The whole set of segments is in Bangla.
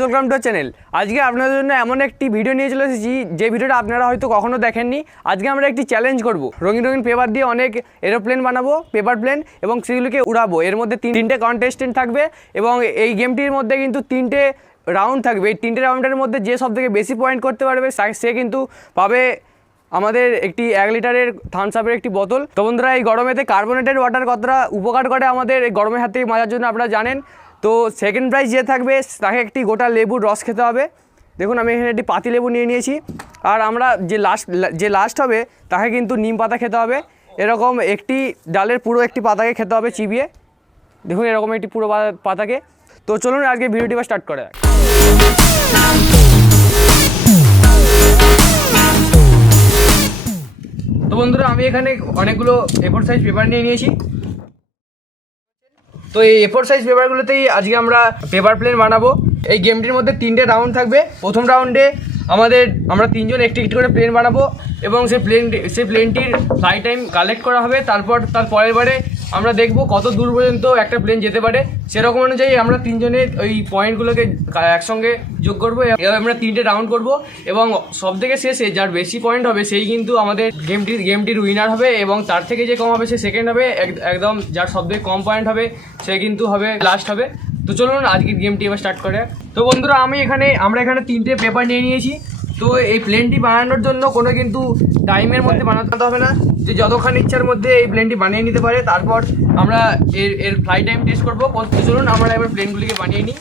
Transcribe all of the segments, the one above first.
Guys, welcome to channel. আজকে আপনাদের জন্য এমন একটি ভিডিও নিয়ে চলে এসেছি যে ভিডিওটা আপনারা হয়তো কখনো দেখেননি। আজকে আমরা একটি চ্যালেঞ্জ করব। রঙিন রঙিন পেপার দিয়ে অনেক এরোপ্লেন বানাবো, পেপার প্লেন, এবং সেগুলোকে উড়াবো। এর মধ্যে তিনটে কন্টেস্টেন্ট থাকবে এবং এই গেমটির মধ্যে কিন্তু তিনটে রাউন্ড থাকবে। এই তিনটে রাউন্ডের মধ্যে যে সবথেকে বেশি পয়েন্ট করতে পারবে সে কিন্তু পাবে আমাদের একটি 1 লিটারের থামস আপের একটি বোতল। তো বন্ধুরা, এই গরমেতে কার্বনেটেড ওয়াটার কতটা উপকার করে আমাদের এই গরমের হাত থেকে বাঁচার জন্য আপনারা জানেন। তো সেকেন্ড প্রাইজ যে থাকবে তাকে একটি গোটা লেবুর রস খেতে হবে। দেখুন, আমি এখানে একটি পাতি লেবু নিয়ে নিয়েছি। আর আমরা যে লাস্ট হবে তাকে কিন্তু নিম পাতা খেতে হবে। এরকম একটি ডালের পুরো একটি পাতাকে খেতে হবে চিবিয়ে। দেখুন, এরকম একটি পুরো পাতাকে। তো চলুন আজকে ভিডিওটি স্টার্ট করা যাক। তো বন্ধুরা, আমি এখানে অনেকগুলো A4 সাইজ পেপার নিয়ে নিয়েছি। তো এই A4 সাইজ পেপারগুলোতেই আজকে আমরা পেপার প্লেন বানাবো। এই গেমটির মধ্যে তিনটে রাউন্ড থাকবে। প্রথম রাউন্ডে আমরা তিনজন একটি করে প্লেন বানাবো এবং সেই প্লেনটির ফ্লাই টাইম কালেক্ট করা হবে। তার পরের বারে আমরা দেখবো কত দূর পর্যন্ত একটা প্লেন যেতে পারে। সেরকম অনুযায়ী আমরা তিনজনের ওই পয়েন্টগুলোকে একসঙ্গে যোগ করবো। এবার আমরা তিনটে রাউন্ড করব এবং সবথেকে শেষে যার বেশি পয়েন্ট হবে সেই কিন্তু আমাদের গেমটির উইনার হবে, এবং তার থেকে যে কম হবে সে সেকেন্ড হবে। একদম যার সবথেকে কম পয়েন্ট হবে সে কিন্তু হবে লাস্ট হবে। তো চলুন আজকের গেমটি এবার স্টার্ট করে। তো বন্ধুরা, আমরা এখানে তিনটে পেপার নিয়ে নিয়েছি। তো এই প্লেনটি বানানোর জন্য কোনো কিন্তু টাইমের মধ্যে বানাতে হবে না, যে যতক্ষণ ইচ্ছার মধ্যে এই প্লেনটি বানিয়ে নিতে পারে। তারপর আমরা এর ফ্লাই টাইম টেস্ট করবো। চলুন আমরা এবার প্লেনগুলিকে বানিয়ে নিই।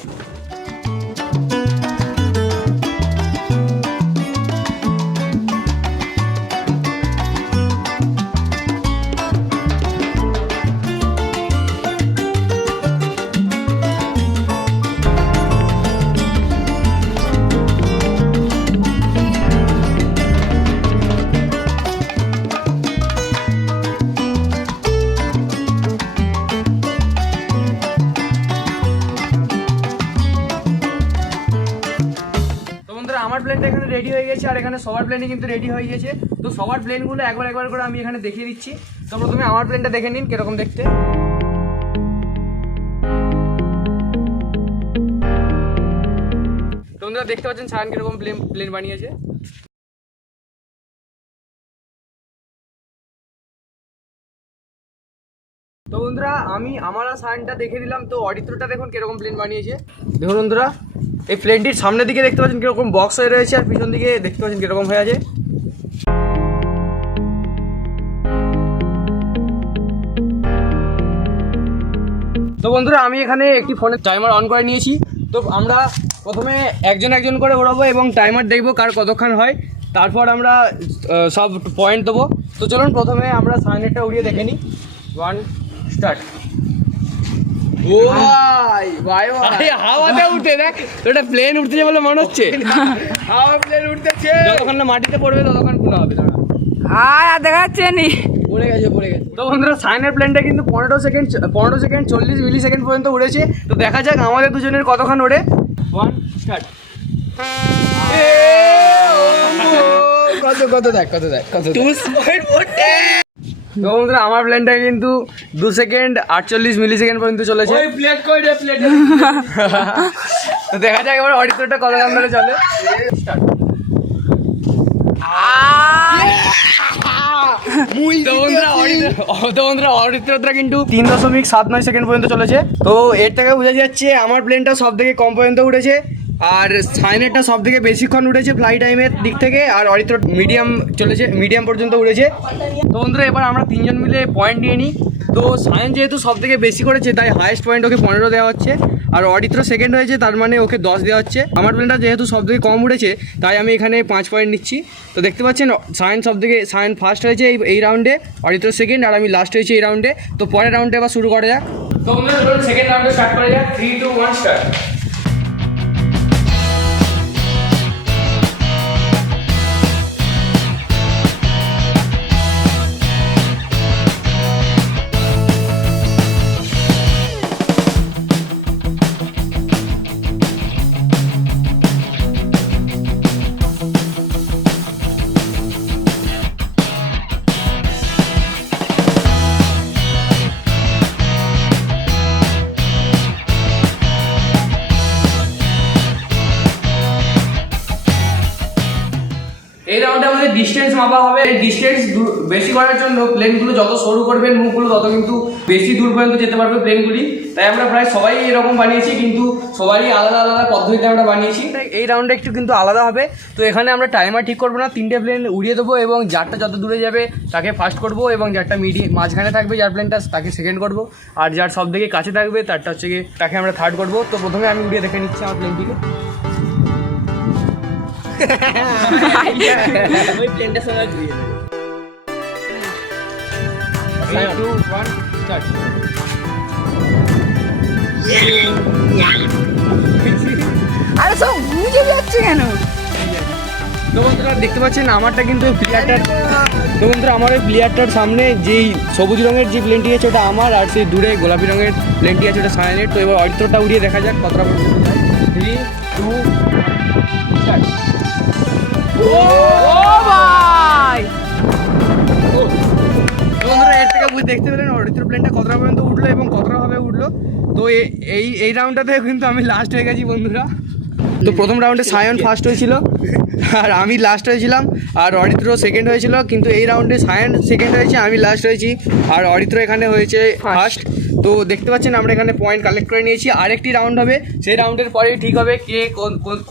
আমার প্লেনটা এখানে রেডি হয়ে গেছে, আর এখানে সবার প্লেনই কিন্তু রেডি হয়ে গেছে। তো সবার প্লেনগুলো একবার করে আমি এখানে দেখিয়ে দিচ্ছি। তো প্রথমে আমার প্লেনটা দেখে নিন কিরকম দেখতে। তোমরা দেখতে পাচ্ছেন সায়ন কিরকম প্লেন বানিয়েছে। তো বন্ধুরা, আমার সায়নটা দেখে দিলাম। তো অরিত্রটা দেখুন কিরকম প্লেন বানিয়েছে। দেখুন বন্ধুরা, এই প্লেনটির সামনের দিকে দেখতে পাচ্ছেন কিরকম বক্স হয়ে রয়েছে, আর পিছন দিকে দেখতে পাচ্ছেন কিরকম হয়ে আছে। তো বন্ধুরা, আমি এখানে একটি ফোনের টাইমার অন করে নিয়েছি। তো আমরা প্রথমে একজন করে উড়াবো এবং টাইমার দেখবো কার কতক্ষণ হয়। তারপর আমরা সব পয়েন্ট দেবো। তো চলুন প্রথমে আমরা সাইনেরটা উড়িয়ে দেখে নিই। 1 স্টার্ট। ও ভাই হাওয়াতে উঠে দেখ, ওটা প্লেন উঠতেছে বলে মনে হচ্ছে। হাওয়া প্লেন উঠতেছে, যতক্ষণ না মাটিতে পড়বে ততক্ষণ খোলা হবে। দেখা যাচ্ছে নি, পড়ে গেছে। তো বন্ধুরা, সাইনের প্লেনটা কিন্তু 15 সেকেন্ড 40 মিলি সেকেন্ড পর্যন্ত উড়েছে। তো দেখা যাক আমাদের দুজনের কতক্ষণ ওড়ে। 1 স্টার্ট। কত দেখ 2.4। তো বন্ধুরা, আমার প্লেনটা কিন্তু 2 সেকেন্ড 48 মিলি সেকেন্ড পর্যন্ত চলেছে। তো দেখা যাক এবার অডিটরটা কতক্ষণ ধরে চলে। তো বন্ধুরা, অরিত্রটা কিন্তু 3.79 সেকেন্ড পর্যন্ত চলেছে। তো এর থেকে বোঝা যাচ্ছে আমার প্লেনটা সব থেকে কম পর্যন্ত উঠেছে, আর সাইনেরটা সব থেকে বেশিক্ষণ উঠেছে ফ্লাই টাইমের দিক থেকে, আর অরিত্র মিডিয়াম পর্যন্ত উঠেছে। তো বন্ধুরা, এবার আমরা তিনজন মিলে পয়েন্ট নিয়ে নিই। তো সায়েন যেহেতু সব থেকে বেশি করেছে তাই হাইয়েস্ট পয়েন্ট ওকে 15 দেওয়া হচ্ছে, আর অরিত্র সেকেন্ড হয়েছে তার মানে ওকে 10 দেওয়া হচ্ছে। আমার প্লেনটা যেহেতু সব থেকে কম উঠেছে তাই আমি এখানে 5 পয়েন্ট নিচ্ছি। তো দেখতে পাচ্ছেন সায়েন ফার্স্ট হয়েছে এই রাউন্ডে, অরিত্র সেকেন্ড, আর আমি লাস্ট হয়েছি এই রাউন্ডে। তো পরের রাউন্ডে আবার শুরু করা যাক। তো বন্ধুরা, সেকেন্ড রাউন্ডে স্টার্ট করা যাক। 3, 2, 1 স্টার্ট। এই রাউন্ডে আমাদের ডিস্টেন্স মাপা হবে। এই ডিস্টেন্স বেশি করার জন্য প্লেনগুলো যত সরু করবেন মুখগুলো তত কিন্তু বেশি দূর পর্যন্ত যেতে পারবে প্লেনগুলি। তাই আমরা প্রায় সবাই এরকম বানিয়েছি, কিন্তু সবারই আলাদা আলাদা পদ্ধতিতে আমরা বানিয়েছি। এই রাউন্ডে একটু কিন্তু আলাদা হবে। তো এখানে আমরা টাইমার ঠিক করবো না, 3টে প্লেন উড়িয়ে দেবো এবং যারটা যত দূরে যাবে তাকে ফার্স্ট করবো, এবং যারটা মাঝখানে থাকবে যার প্লেনটা তাকে সেকেন্ড করবো, আর যার সব থেকে কাছে থাকবে তারটা হচ্ছে গিয়ে তাকে আমরা থার্ড করবো। তো প্রথমে আমি উড়িয়ে দেখে নিচ্ছি আমার প্লেনটিকে। ওই প্লেনটার সময় ঘুরিয়ে দেবে। 3, 2, 1, স্টার্ট। আরে সব বুঝে যাচ্ছে কেন? তো বন্ধুরা দেখতে পাচ্ছেন আমারটা কিন্তু প্লেয়ারটার, তো বন্ধুরা আমার ওই প্লেয়ারটার সামনে যেই সবুজ রঙের যে প্লেনটি আছে ওটা আমার, আর সেই দূরে গোলাপি রঙের প্লেনটি আছে ওটা সায়নের। তো এবার অরিত্রটা উড়িয়ে দেখা যাক কতটা পর্যন্ত যায়। 3, 2, স্টার্ট। ও ভাই, বন্ধুরা এর থেকে দেখতে পেলেন অরিত্র প্লেনটা কতটা পর্যন্ত উঠলো এবং কতটা ভাবে উঠলো। তো এই রাউন্ডটাতে কিন্তু আমি লাস্ট হয়ে গেছি বন্ধুরা। তো প্রথম রাউন্ডে সায়ন ফার্স্ট হয়েছিল আর আমি লাস্ট হয়েছিলাম, আর অরিত্র সেকেন্ড হয়েছিল। কিন্তু এই রাউন্ডে সায়ন সেকেন্ড হয়েছে, আমি লাস্ট হয়েছি, আর অরিত্র এখানে হয়েছে ফার্স্ট। তো দেখতে পাচ্ছেন আমরা এখানে পয়েন্ট কালেক্ট করে নিয়েছি। আরেকটি রাউন্ড হবে, সেই রাউন্ডের পরেই ঠিক হবে কে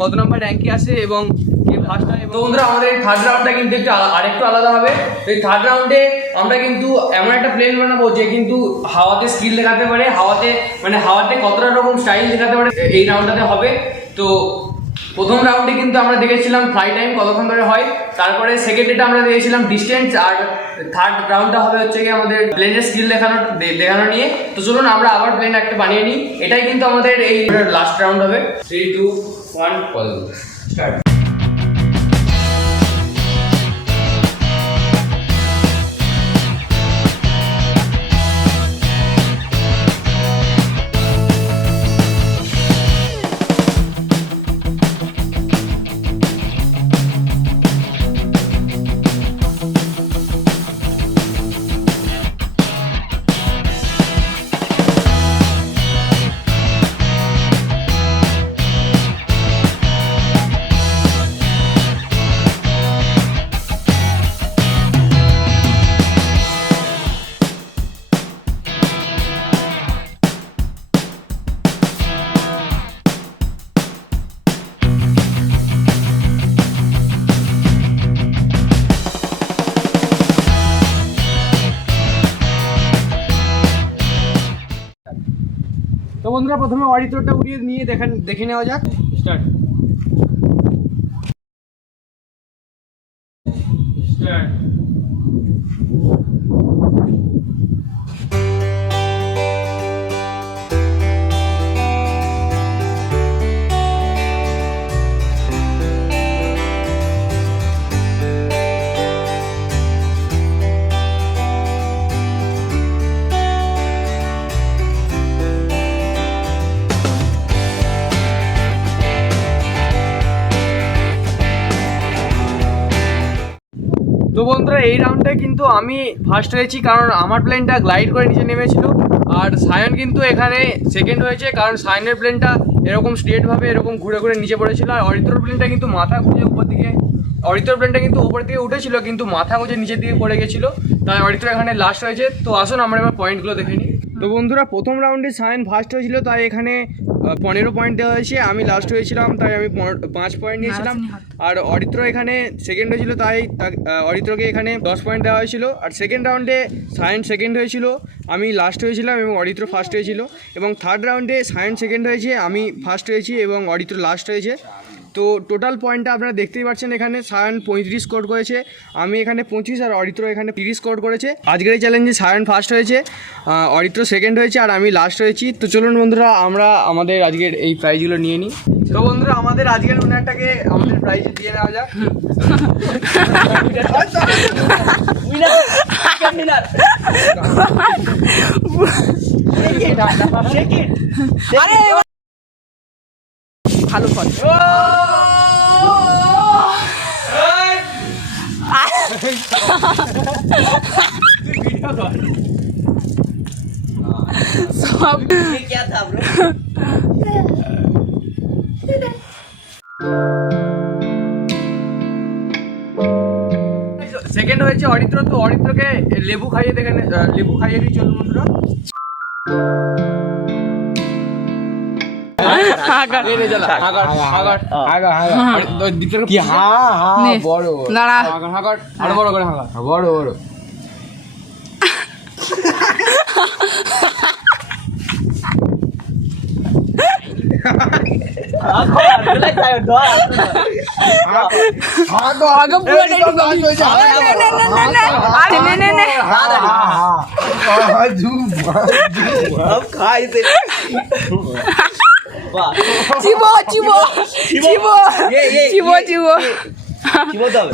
কত নম্বর র্যাঙ্কে আসে এবং কে ফার্স্ট হয়। তো বন্ধুরা আমাদের থার্ড রাউন্ডটা কিন্তু একটু আরেকটু আলাদা হবে। তো এই থার্ড রাউন্ডে আমরা কিন্তু এমন একটা প্লেন বানাবো যে কিন্তু হাওয়াতে স্কিল দেখাতে পারে, হাওয়াতে কতটা রকম স্টাইল দেখাতে পারে, এই রাউন্ডটাতে হবে। তো প্রথম রাউন্ডে কিন্তু আমরা দেখেছিলাম ফ্লাই টাইম কতক্ষণ ধরে হয়, তারপরে সেকেন্ড ডেটা আমরা দেখেছিলাম ডিস্টেন্স, আর থার্ড রাউন্ডটা হবে হচ্ছে কি আমাদের প্লেনের স্কিল দেখানো নিয়ে। তো চলুন আমরা আবার প্লেন একটা বানিয়ে নিই। এটাই কিন্তু আমাদের এই লাস্ট রাউন্ড হবে। 3, 2, 1, স্টার্ট। তো বন্ধুরা প্রথমে অরিত্রটা উড়িয়ে নিয়ে দেখে নেওয়া যাক। স্টার্ট। তো বন্ধুরা এই রাউন্ডে কিন্তু আমি ফার্স্ট হয়েছি, কারণ আমার প্লেনটা গ্লাইড করে নিচে নেমেছিল, আর সায়ন কিন্তু এখানে সেকেন্ড হয়েছে কারণ সায়নের প্লেনটা এরকম স্ট্রেটভাবে এরকম ঘুরে ঘুরে নিচে পড়েছিল, আর অরিত্রর প্লেনটা কিন্তু মাথা গুঁজে উপর দিকে, অরিত্রর প্লেনটা কিন্তু উপর দিকে উঠেছিল কিন্তু মাথা গুঁজে নিচের দিকে পড়ে গেছিলো, তাই অরিত্র এখানে লাস্ট হয়েছে। তো আসুন আমরা এবার পয়েন্টগুলো দেখে নিই। তো বন্ধুরা প্রথম রাউন্ডে সায়ন ফার্স্ট হয়েছিল, তাই এখানে 15 পয়েন্ট দেওয়া হয়েছে। আমি লাস্ট হয়েছিলাম তাই আমি 5 পয়েন্ট নিয়েছিলাম, আর অরিত্র এখানে সেকেন্ড হয়েছিল তাই অরিত্রকে এখানে 10 পয়েন্ট দেওয়া হয়েছিল। আর সেকেন্ড রাউন্ডে সায়ন সেকেন্ড হয়েছিল, আমি লাস্ট হয়েছিলাম এবং অরিত্র ফার্স্ট হয়েছিল, এবং থার্ড রাউন্ডে সায়ন সেকেন্ড হয়েছে, আমি ফার্স্ট হয়েছি এবং অরিত্র লাস্ট হয়েছে। তো টোটাল পয়েন্টটা আপনারা দেখতেই পাচ্ছেন, এখানে সায়ন 35 স্কোর করেছে, আমি এখানে 25 আর অরিত্র এখানে 30 স্কোর করেছে। আজকের এই চ্যালেঞ্জে সায়ন ফার্স্ট হয়েছে, অরিত্র সেকেন্ড হয়েছে আর আমি লাস্ট হয়েছি। তো চলুন বন্ধুরা আমরা আমাদের আজকের এই প্রাইজগুলো নিয়ে নিই। তো বন্ধুরা আমাদের আজকের উইনারটাকে আমাদের প্রাইজে দিয়ে নেওয়া যাক। ভালো ফল। सब ये क्या था ब्रो? সেকেন্ড হয়েছে অরিত্র। তো অরিত্রকে লেবু খাইয়ে লেবু খাইয়ে দিই চলুন বন্ধুরা। আরো বড় করে হাঁকা, বড় বড়।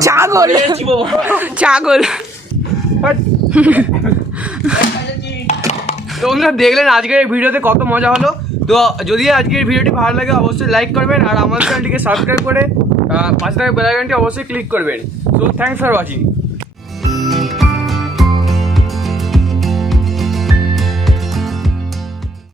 ছাগল ছাগল। তো বন্ধুরা দেখলেন আজকের এই ভিডিওতে কত মজা হলো। তো যদি আজকের ভিডিওটি ভালো লাগে অবশ্যই লাইক করবেন, আর আমাদের চ্যানেলটিকে সাবস্ক্রাইব করে পাশে থাকা বেল আইকনটি অবশ্যই ক্লিক করবেন। So thanks for watching.